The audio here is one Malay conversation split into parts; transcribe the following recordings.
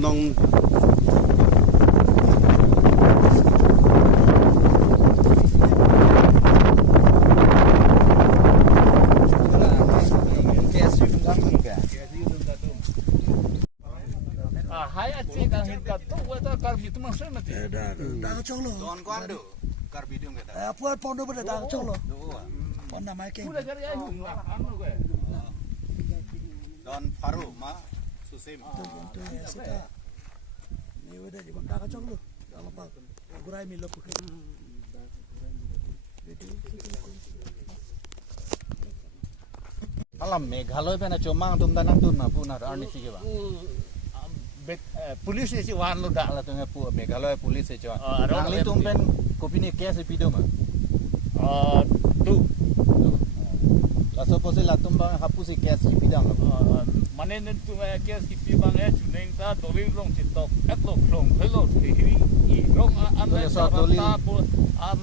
nong hai acik ang hikat tu wata karbi tu mangsa mati. Dah kacau lo. don kwando karbi dum kata. Puan pondok pada dah kacau lo. Pon nama keng. Pula cari ayu anu gue. Don Faru ma Susim. Sita. Ni udah di dah kacau lo. Kalau pak gurai milo puke. Alam Meghalaya pe na chomang tum danang tun ma puna arni si ba. Polis ni si wan lu dak Ala tu pu Meghalaya police se chwa. Arong Nangli tum pen kopi ni case pido ma. tu La suppose la tum ba hapu si case pidang. mane nen tu kes ki pi bang chuneng ta doli rong chi tok ek lo flong phelo thi I rong an ta pu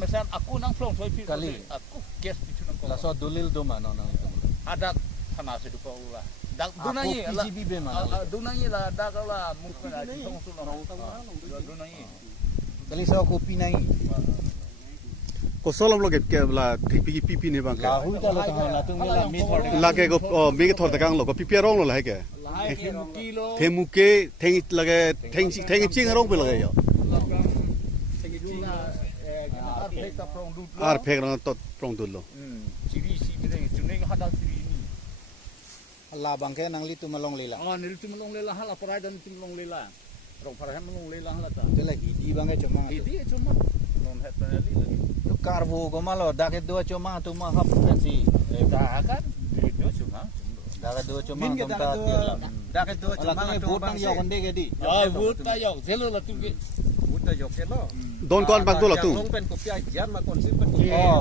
mesan aku nang flong thoi pi Kali. aku kes pi chunang ko La so dulil do ma no nang tum. ada thana se du ko la dak Aku dunai PGB be ma. dunai la dak la mungkin ada song su no dunai Kali so kopi nai. Ko solom lo ke la pipi ni bang La ka. hu ta la ta la tum la mi thor. La ke ko me ke thor ta kang lo ko pipi rong lo la ke. kilo Themu ke theng lage theng ching rong pe lage yo. Ar phek rang to prong dul lo. ciri si chuneng hadal ciri ni La bang ke nangli tum malong lila. nil tu melong lela hala parai dan tu melong lela rong parai melong lela hala ta Te la hidi bang ke chomang. itu cuma non het penali lagi Tu karbo ko malo daket do chomang tu ma hapu pen si. tak kan itu cuma Daket do chomang tum ta tir. Daket do Ala tu vot nang yo konde ke di. vot ta yo zelo la tu ke Don kon bang do la tu. Oh,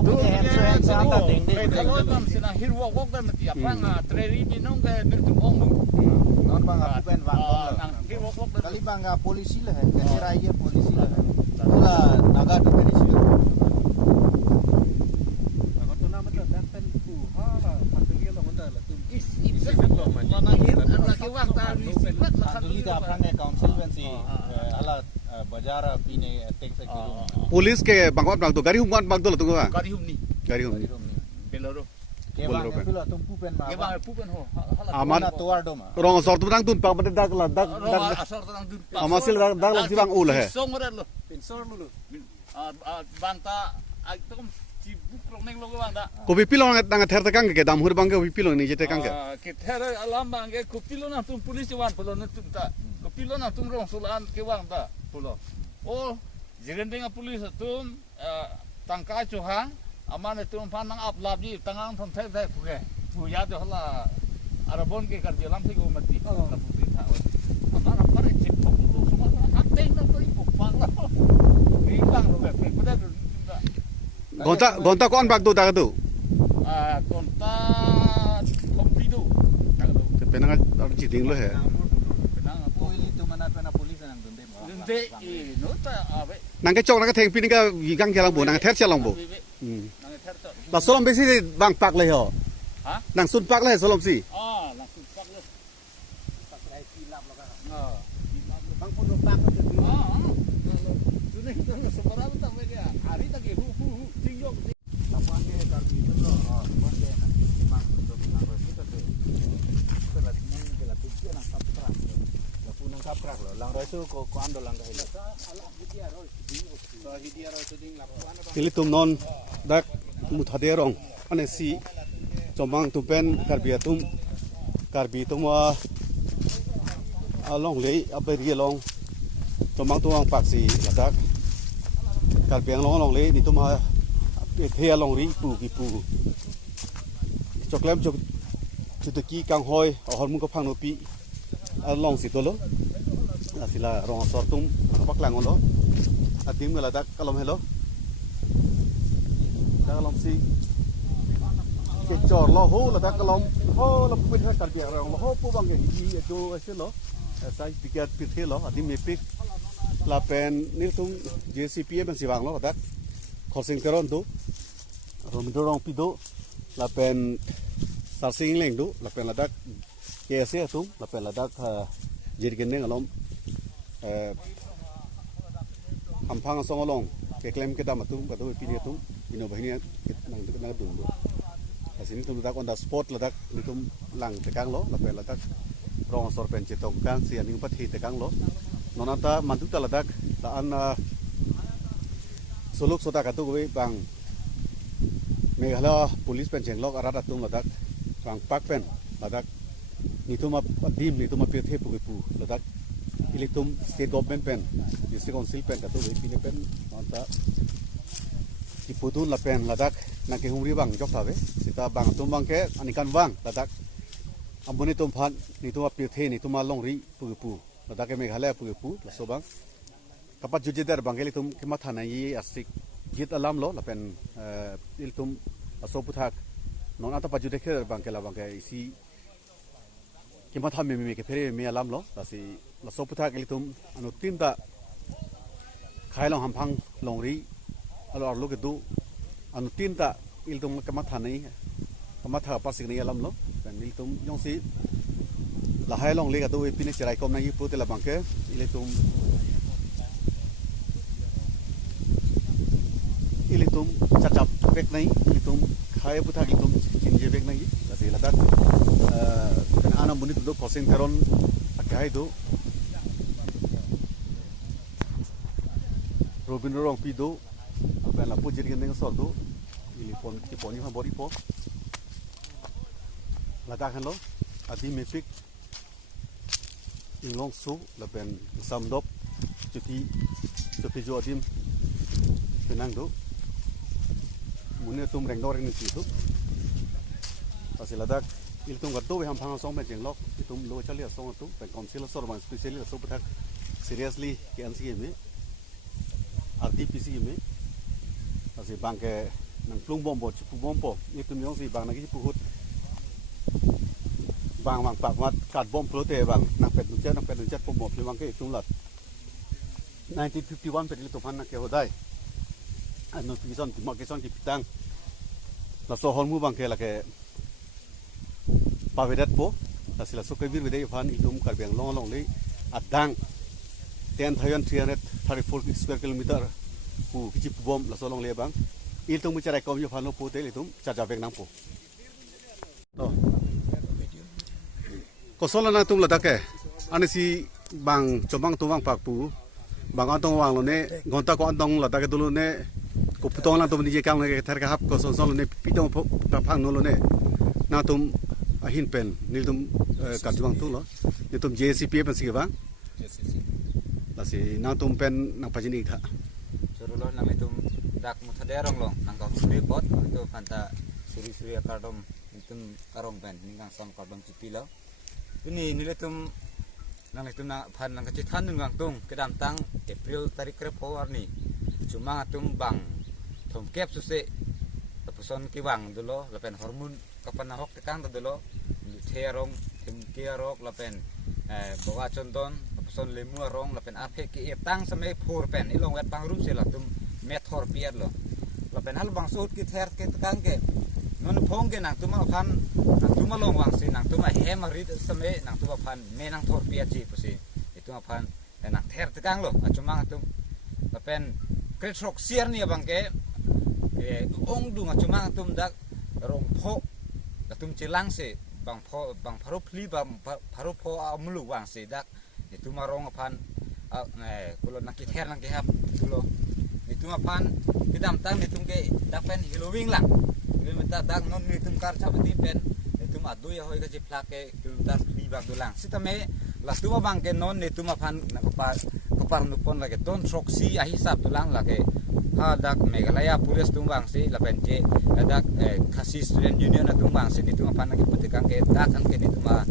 tu hand sa ta ding ding. kalau tam sina hirwa wok kan mati apa nga treri binong ke nil tu ong Non bang hapu pen wang kom nang lo. hirwa wok Kali bang polisi lah. Kasi raya polisi lah. Tula naga tu ke di situ. Tuli ta apang ke council pen si ala bajar pine tek se kirum. Police ke bangwat bang to gari hum bang do la tu ka. kari hum ni Gari hum. beloro Ke bang ke pula tumpu pen ma. ke bang pupen ho Aman Na tuar do ma. rong sort tu bang tun pa dak la dak asor tang dun amasil dak la si bang ul he. song red lo pinsor dulu bang ta itu si bukrong neng lo bang ta Ko pipi lo nang ther ta kang ke dam hur bang ke pipi lo ni jete kang ke. kita alam bang ke kupilo na tum polis wan pulo na tum ta kupilo na tum rong sulan ke bang ta pulo oh jigen dengan polis tum tangka cuha aman tum panang ap labji tangang thon thai thai puge puya de hala arabon ke karje lam thik umati na puti tha aman apare chek phok lu suma hatte na ko ipo pang la ni bang lo ke pada tum ta Gonta kon bang do dak do. konta kompido tak tu Penang ar jiding lo he. benang Ko ili tu manat pen polis nang dunde ma. Nde no ta ave Nang ke chok nang ke theng pin ka wi kang khelang bo nang ther chalang bo. nang ther to La solom besi bang pak le ho. ha Nang sun pak le solom si. langsung pak le pak lai tilap lo kan Bang pun pak tu. tu ni kita sebarang tak mereka hari tak hu tinggal Lapuan ke karbi tu lo. Bon ke mang tu nang resi tu. Kala nang kala tu ke nang kaprak. Lapun nang kaprak lo. Lang resu ko ando lang kahila. Ala hidia ro ding. So hidia ro ding lapuan. Ili tum non dak muthade rong ane si chomang tu pen karbi tum along le aberi long chomang tu ang pak si ladak karbi ang long le ni tum the long ri pu ki pu choklem chok chutaki kang hoi hor mu ko phang no pi along si to lo asila rong sor tum pak lang lo atim ngala dak kalom hello dalam si kecor lo ho la dalam ho la pun ha kal biar lo ho pu bang hi do ase lo sai bigat pithe lo adi mepik la pen ni tum JCP ben siwang lo dak khosing teron tu rom dorong pido la pen sarsing leng du la pen la dak kese tu la pen la dak jirgen neng alom hampang song along ke claim ke dam atum katu pini atum ino bahini nang dum do asini tum tak on the spot ladak nitum lang tekang lo la pel ladak rong sor pen cetong kang si aning pat hi tekang lo nonata mantu ta ladak ta an soluk sota katu gobe bang meghala police pen jenglok arat atum ladak bang pak pen ladak nituma dim nituma pirthe pu ladak ilitum state government pen district council pen katu gobe pini pen nonta Iputun la pen ladak na ke humri bang jok tabe sita bang tum bang ke anikan bang ladak ambuni tum phan ni tuma pirthe ni tuma longri pu ladak ke meghalaya pu la so bang kapat jujidar bang ke tum ke matha na yi asik git alam lo la pen il tum aso puthak non ata pa jude kher bang ke la bang ke isi ke matha me ke phere me alam lo la si la so puthak ke tum anu tinta khailong hamphang longri alo arlo ke du anu tinta iltum kamatha nei kamatha pasik nei alam lo kan iltum yong si la hai long le ka du pine chirai kom na yi pu te la bangke ilitum chachap bek nei ilitum khai pu thak ilitum chinje bek nei la se la tak kan ana bunit do kosin karon akai do Robin Rong Pido ben la pujir gendeng soldo ili pon ki poni ha bori po la ta kan lo adi mepik inglong su la ben samdop chuti jo adim penang do mune tum reng dor ni chi tu pasila dak il tum gaddo ham phang song me jenglok tum lo chali song tu ben council sorman specially so pathak seriously ke ansi me RTPC me asi bangke nang plung bombo chipu bombo itu miong si bang nagi chipu hut bang pak mat kat bom prote bang nang pet nuncet pom bom bang ke tung lat 1951 pet itu pan ke hodai anu kison ki pitang la so holmu bang ke la ke pavedat po asila so ke vir vedai fan itum kar beng long le adang 10,334 square kilometer pu kici bom la solong le bang il tung bicara kom yo phano pu te le tum cha vek nang pu to ko sola na tum la dake ani si bang chobang tumang pak pu bang antong wang lo ne gonta ko antong la dake dulu ne ko putong lang tum ni je kang ne thar ka hap ko son son ne pitong ka phang no lo ne na tum ahin pen nil tum ka jwang tu lo ni tum JCP pen si bang lasi na tum pen nang pajini tha Suruh nang itu dak muthaderong long nang kau report itu panta suri akadom itu karong pen ningang sam kadom cipilo ini nilai tum nang itu na pan nang kecitan nang tung kedam tang April tarik report ni cuma tum bang tom kep suse peson kiwang dulu lapen hormon kapan hok tekang dulu therong tim kiarok lapen bawa conton son lemu arong lapen aphe ki tang samai phur pen ilong wet pang rum se la tum methor piat lo lapen hal bang sut ki ther ke takang ke non phong ke nang tuma phan nang tuma long wang se nang tuma he marit samai nang tuma phan me nang thor piat ji pusi itu phan nang ther takang lo acuma tum lapen kretrok siar ni bang ke ong du acuma tum dak rong pho tum cilang se bang pharu pli bang pharu pho amlu wang se dak itu marong pan kulo nakit her nang kehap kulo itu pan kidam tang itu ke dapen hilowing lang minta dak non itu kar cabati pen itu adu ya hoy ka jiplak ke kilometer di bang dulang sitame las tu bang ke non itu pan kapar nupon lagi don troksi a hisab dulang lagi ha dak Meghalaya pulis tumbang si lapen je dak khasi student union tumbang si itu pan lagi putikang ke dak kan ke itu ma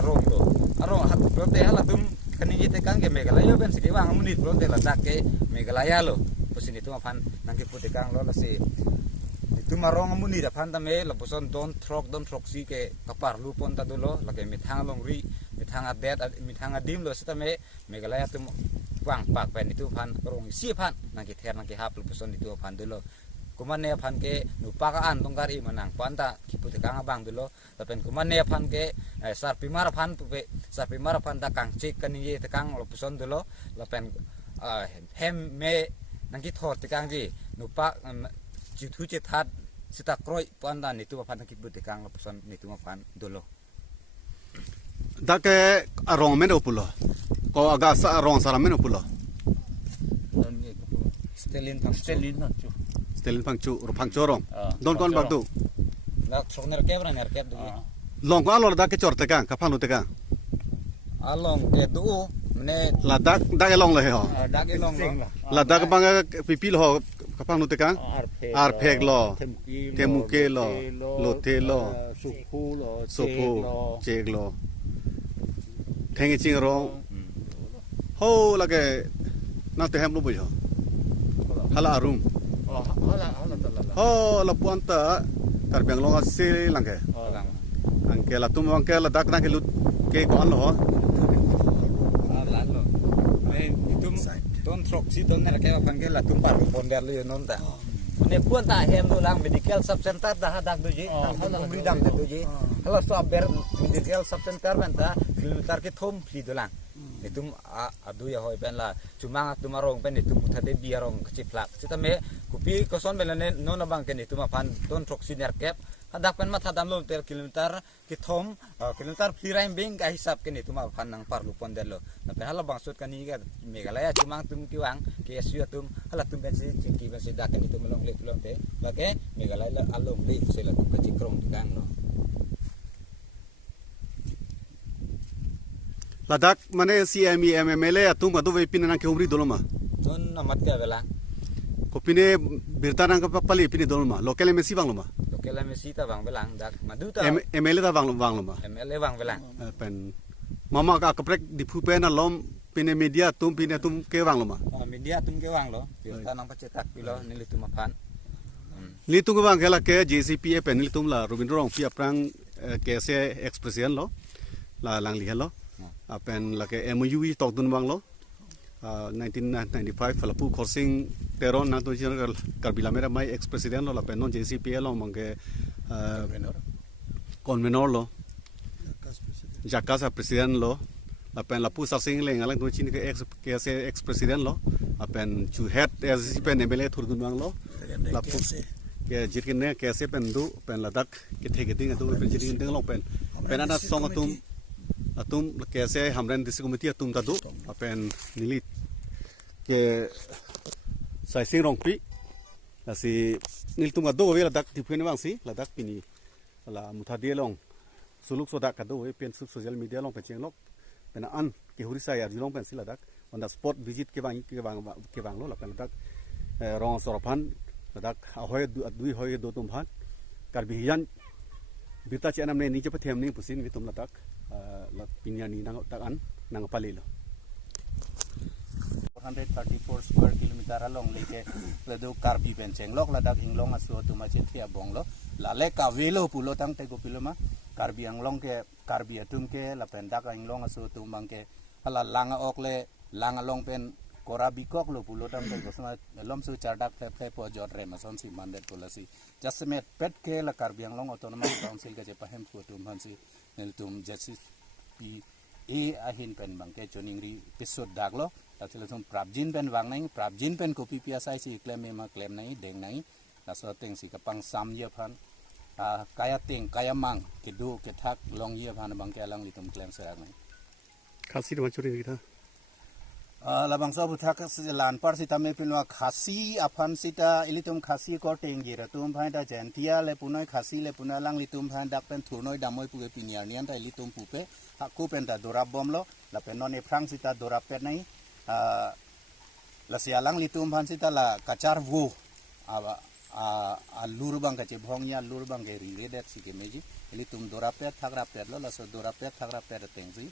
arong lo arong hat prote hala tum kani jete kan ke Meghalaya ben siki wang munit prote la dak ke Meghalaya lo pusin itu pan nang ke putikang lo la si itu marong muni da pan tame la boson don trok si ke kapar lupon ta dolo la ke mithang longri mithang adet mithang adim lo sitame Meghalaya tum wang pak pen itu pan rong si pan nang ki ther nang ki hap boson itu pan dolo kumane phan ke nupa ka an tongkar i manang panta kipute kang abang dulu lapen kumane phan ke sarpimar phan pupe sarpimar phan ta kang cek kan ye te kang lopuson dulu lapen hem me nangki thor te kang ji nupa jithu che that sita kroi panda nitu phan kipute kang lopuson nitu phan dulu dak ke arong men opulo ko aga sa arong sara men opulo stelin pang Stelin na chu. stelin pangchu ro pangcho rong don kon pangcho bak du nak sokner kebra ner keb du long ko alor dak ke chor te kang ka phanu te kang along ke du mene la dak long le ho dak elong la dak bang pipil ho ka phanu te kang ar phek lo temuke lo lo te lo sopu chek lo thengi ching rong ho la ke na te hem lo bu ho hala arum Hala tala. ho la puanta karbiang longa se langke angke la tum angke la dak na ke lut ke ko an lo lan lo me itum ton trok si ton ner ke pang ke la tum par ponder lu non ta ne pun ta hem tu lang medical sub center dah dak du ji umi dam tu ji kalau so ber medical sub center ben ta kilometer ke thom si tu lang itum adu ya hoi ben la cuma tumarong ben itum thade biarong keciplak sita me kupi koson ben ne non abang ke itum pan ton trok si ner kep hadak pen mat hadam lo ter kilometer ke thom kilometer phiraim beng ka hisap ke itum pan nang par lu ponder lo na pen hala bang sut kani ga megalaya cuma tum kiwang ke asu tum hala tum ben si ciki ben si dak ke itum long le tulong te la ke megalaya along le se la tum kecikrong kang no la dak mane CME MMLA atum adu ve pin na ke umri doloma ton amat ke bela ko pine birta nang ka pali pine doloma local MSC bang loma lokela mesi ta bang belang dak madu ta MLA ta bang loma MLA bang belang pen mama ka kaprek di phu pe na lom pine media tum pine tum ke bang loma media tum ke wang lo kita nang pacetak pilo nili tum apaan li tung bang kela ke JCP pen li tum la Robin Rong pi aprang ke se expression lo la lang li hello apen la ke MOU tok dun bang lo 1995 falapu crossing teron na to general karbila mera mai ex president lo la pen non JCP lo mangke convenor lo jakasa president lo la pen la pu sa sing le ngalang to chin ke se ex president lo apen chu head as pen MLA thur dun bang lo la pu ke jirkin ne ke se pen du pen la dak ke thege ding atu pen jirkin ding lo pen ana song atum ke se hamren dis committee atum ta du apen nilit ke sai sing rong pi la si nil tum ado ve la dak ti phen wang si la dak pini la mutha de long suluk so dak ka do pen social media long pe cheng lok pen an ke huri sai ar long pen si la dak on the spot visit ke wang lo la pen dak rong sorphan la dak ahoy dui hoy do tum phan karbi yan bita chenam ne ni che pathem ni pusin vi tum la dak la pinya ni nang tak an nang palilo 434 square kilometer along leke ledo karbi benceng lok ladak inglong asu tu macet tia bonglo la le ka velo pulo tang te go piloma karbi anglong ke karbi atum ke la pendak inglong asu tu mangke hala langa okle langa long pen korabi kok lo pulo tang te go sama lom su chardak ple po jot re mason si mandet polasi jasmet pet ke la karbi anglong autonomous council ke je pahem pu tu mansi nel tum justice pi ahin pen bangke choningri pisod daglo tatil tum prabjin pen wang nai prabjin pen kopi PSI si claim me ma claim nai deng nai la so teng si kapang sam ye phan kaya teng kaya mang kedu ke thak long ye phan bangke alang litum claim serak nai khasi de churi ni tha la bangsa bu thak se lan par si tame pinwa khasi aphan sita ilitum khasi ko teng gi ra tum phai da jentia le punoi khasi le punai lang litum phan dak pen thunoi damoi pu ke pinyar nian tai litum pu pe hakku pen da dorab bom lo la pen non e phrang sita dorab pe nai la sialang litum phan sita la kachar vu a lurbang kache bhongya lurbang ge ri re dak si ke meji litum dorab pe thagra pe lo la so dorab pe thagra pe teng si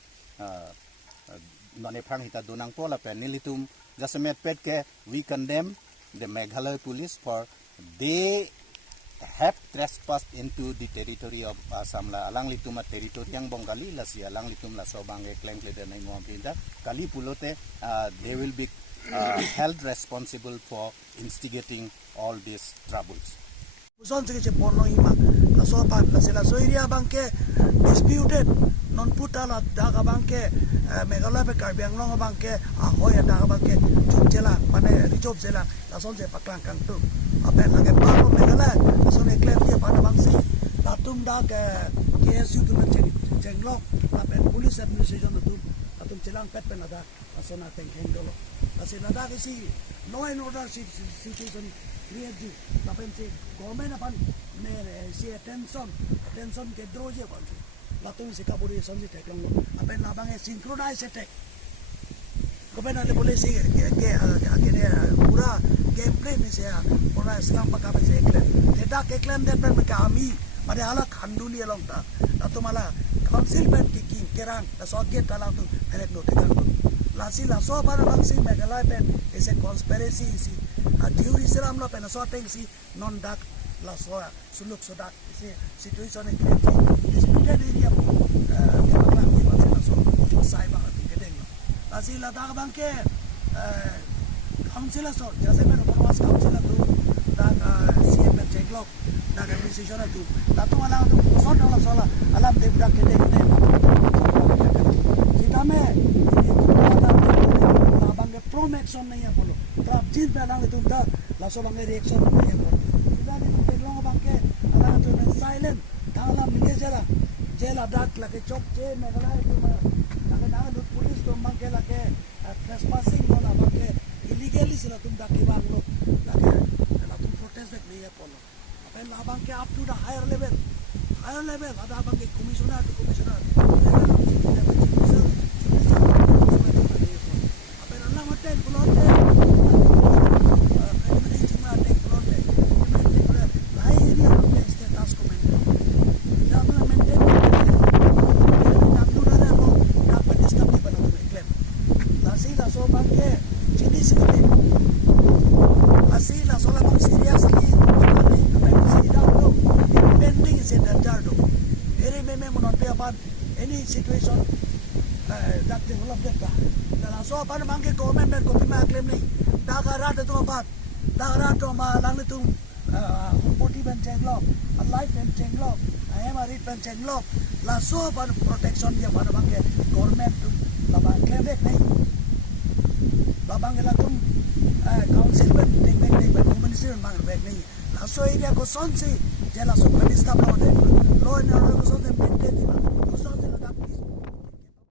non e phrang hita donang po la pen nilitum jasmet pet ke we condemn the Meghalaya police for they have trespassed into the territory of Assam la alang litum territory yang Bongali la si alang litum la sobang e kleng le nai mo pinta kali pulote they will be held responsible for instigating all these troubles. Son sige pono ima la so pa la sela so iria bangke disputed non puta la daga bangke Meghalaya pe Karbiang long bangke ahoy daga bangke chela mane rijob sela la son se paklang kang tu apen lage pa Meghalaya la son e claim dia pada bangsi la tum da ke KSU tu na jenglok la pen police administration tu atum chelang pet pen ada la son na teng hendolo la sela da ke si law and order situation create ji tapi si government apan mere si attention ke droje pan si latung si kaburi sonji teklong apen labang e synchronize attack government ale boleh si ke pura gameplay ni se pura Islam pa ka se claim theta ke claim that pen kami pada ala khanduli long ta latung mala council pen ki kerang la so get tala tu elek no tekan la si la so para bang si Meghalaya pen is a conspiracy si theory seram lo pen so teng si non dak la so suluk so dak si situation in disputed area Meghalaya ki ba la so sai ba ti kedeng la si la dak bang ke council so jase men was council tu dak CM Jenglok dak administration tu tatu ala tu so la so la alam de dak kedeng kita me promection नहीं है बोलो तो आप जिन पे लांगे तुम दा लासो लांगे रिएक्शन नहीं है बोलो इधर ये तुम लोगों बांके अलांगे तुम साइलेंट ताला मिले जरा जेल अडाक लगे चौक जे Meghalaya तुम लगे ना लुट पुलिस तुम बांके लगे trespassing बोला बांके illegally सिला तुम दा किवांग लो लगे ला तुम protest नहीं है बोलो अपन ला बांके up to the higher level अदा बांके commissioner any situation that develop that so pan mangke government dan kopi ma claim nahi dagara tu apat dagara to ma lang tu poti ban jenglok life ban jenglok ayam arit ban jenglok la so pan protection dia pan mangke government tu la ban claim nahi la bang la tu council ban dek minister ban back nahi la so area ko son si jela so pradista law and order ko son maintain